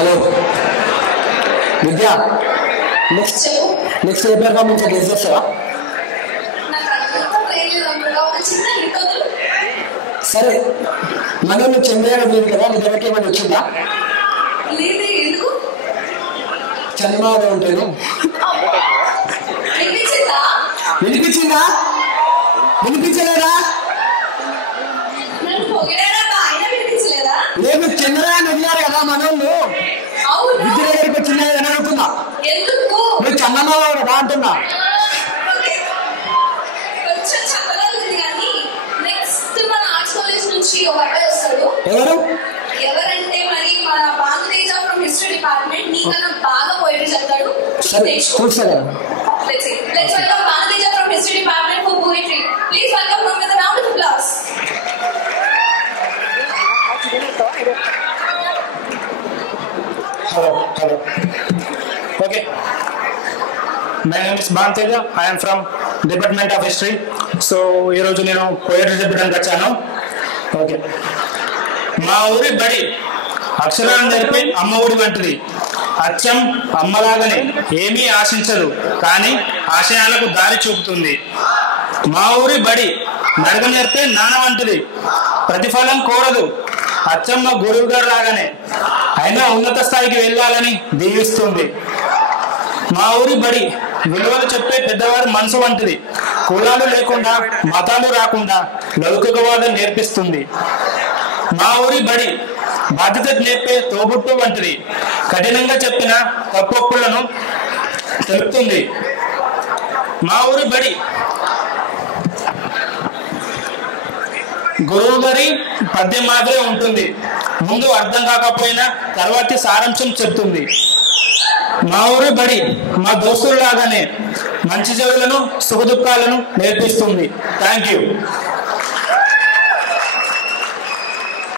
Hello విద్య, next ఏ performance guess చేస్తావా? సరే, మనోళ్ళు చంద్రయాగం లేదు కదా, నీ దగ్గరికి ఏమైనా వచ్చిందా? చంద్రబాబు ఉంటాను. వినిపించిందా? వినిపించలేదా? లేదు, చంద్రయాగం వదిలారు కదా మనోళ్ళు. విద్య దగ్గరికి వచ్చిందా అని అడుగుతున్నా. నువ్వు చంద్రబాబు కదా అంటున్నా. ఎవరు? ఎవరంటే మరి మన బాంగ్లాదేశ్ ఫ్రమ్ హిస్టరీ డిపార్ట్మెంట్ నీకన్నా బాగా పోయిటరీ చెప్తాడు. చూస్తాను. Let's welcome Bangladesh from history department for poetry. Please welcome them with a round of applause. Hello. Okay. My name is Bhanteja. I am from Department of History. So ఈ రోజు నేను poetry చెప్పడానికి వచ్చాను. Okay. మా ఊరి బడి అక్షరాలు నేర్పే అమ్మ ఊరి వంటిది. అచ్చం అమ్మలాగానే ఏమీ ఆశించదు, కానీ ఆశయాలకు దారి చూపుతుంది. మా ఊరి బడి నడక నేర్పే నాన్న వంటిది. ప్రతిఫలం కోరదు, అచ్చమ్మ గురువు గారు లాగానే, అయినా ఉన్నత స్థాయికి వెళ్ళాలని దీవిస్తుంది. మా ఊరి బడి విలువలు చెప్పే పెద్దవారి మనసు వంటిది. కులాలు లేకుండా, మతాలు రాకుండా లౌకికవాదం నేర్పిస్తుంది. మా ఊరి బడి బాధ్యత నేర్పే తోబుట్టు వంటిది. కఠినంగా చెప్పిన తప్పొప్పులను తెలుపుతుంది. మా ఊరి బడి గురువు గారి పద్యం మాదిరే ఉంటుంది. ముందు అర్థం కాకపోయినా తర్వాతి సారాంశం చెప్తుంది. మా ఊరి బడి మా దోస్తులు లాగానే మంచి చెడులను సుఖ దుఃఖాలను నేర్పిస్తుంది. Thank you.